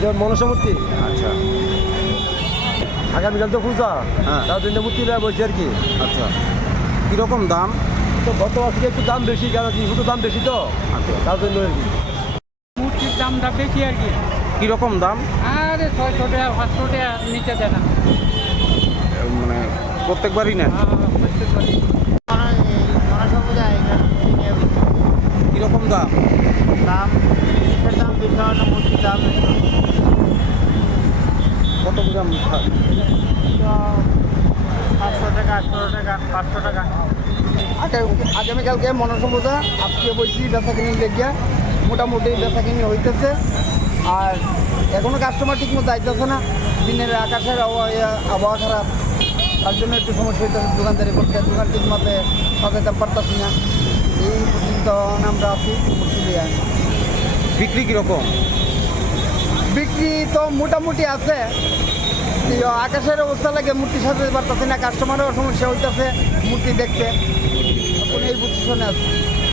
এটা মনসা মূর্তি। আচ্ছা আগামীকাল তো পূজা, হ্যাঁ। তার জন্য মূর্তি নেওয়া বলছি আর কি। আচ্ছা কীরকম দাম? তো গত আজকে একটু দাম বেশি, কারণ জিনিসপত্র দাম বেশি তো, আচ্ছা তার জন্য আর কি। মূর্তির দামটা বেশি আর কি। কীরকম দাম? আরে 600 টাকা 500 টাকা নিচে দেয় না। মানে প্রত্যেকবারই নেন? প্রত্যেকবারই। কীরকম দাম? মূর্তির দাম কত গ্রাম? 500 টাকা 800 টাকা 500 টাকা। আগামীকালকে মনসা পূজা, আজকে বলছি বেচা কিনি লেগে মোটামুটি বেচা কিনি হইতেছে। আর এখনো কাস্টমার ঠিক মতো আইতেছে না, দিনের আকাশের আবহাওয়া খারাপ, তার জন্য একটু সমস্যা হইতেছে। দোকানদারি করতে দোকান ঠিক মতো সাজাতে পারতেছি না। এই পর্যন্ত আমরা আছি মূর্তি লিয়ে। বিক্রি কীরকম? বিক্রি তো মোটামুটি আছে, আকাশের অবস্থা লাগে মূর্তি সাজাতে পারতেছি না, কাস্টমারেরও সমস্যা হইতেছে মূর্তি দেখতে। এখন এই পজিশনে আছে।